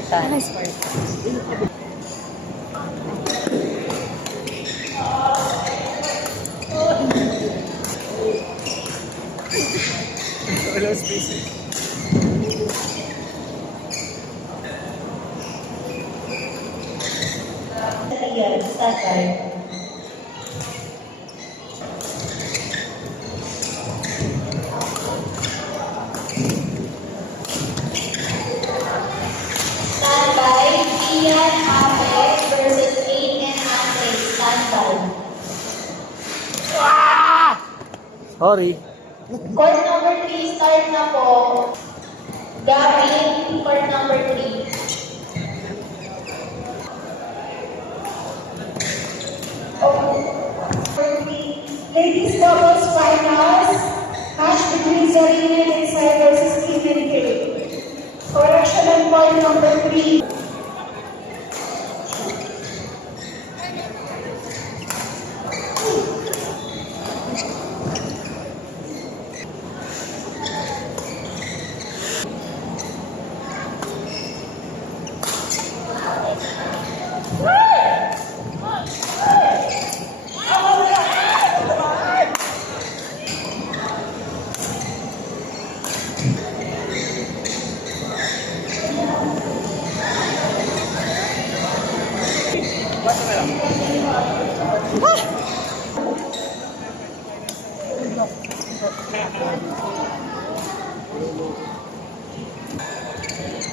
Spartan. Wala space. Ayan, tatay. Standby, Ian Apex versus Aiden Apex. Standby. Sorry. Court number 3, start na po. Gavin, court number 3. Ladies doubles finals, match between Zarina Desai versus Kim and Kay. Correction on point number 3.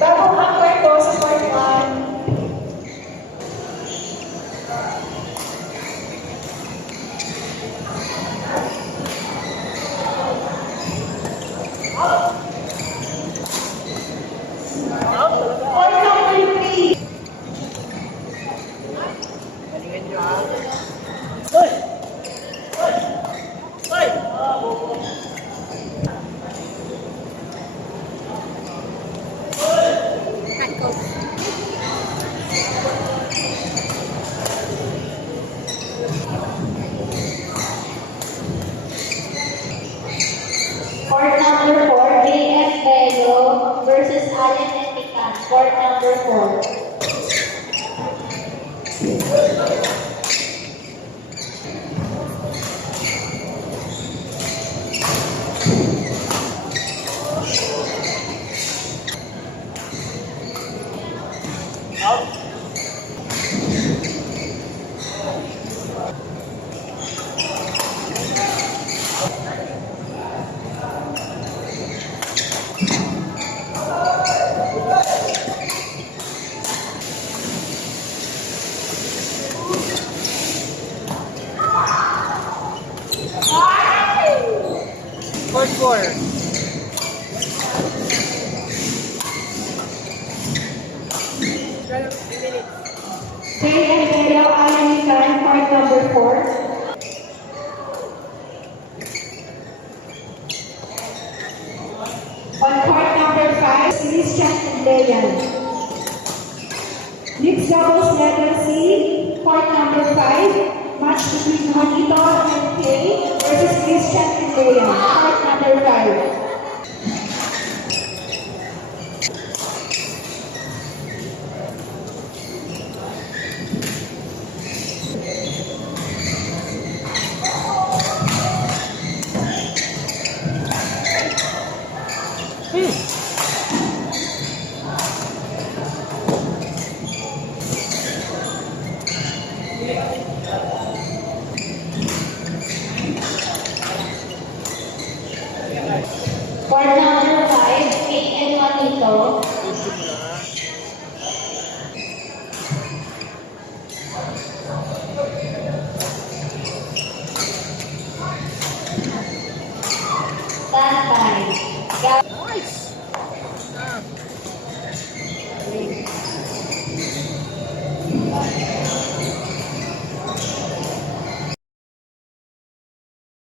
Bagong umpire po sa part 1. Part number 3. Court number 4, JF Bello versus Allen Etican. Court number 4. Court 4. Kay and Bello Alanican, part number 4. On part number 5, Christian and Dayan. Mixed doubles letter C, part number 5, match between Juanito and Kay versus Christian and Dayan, part number 5. Court number 5, Kate and Juanito. Standby.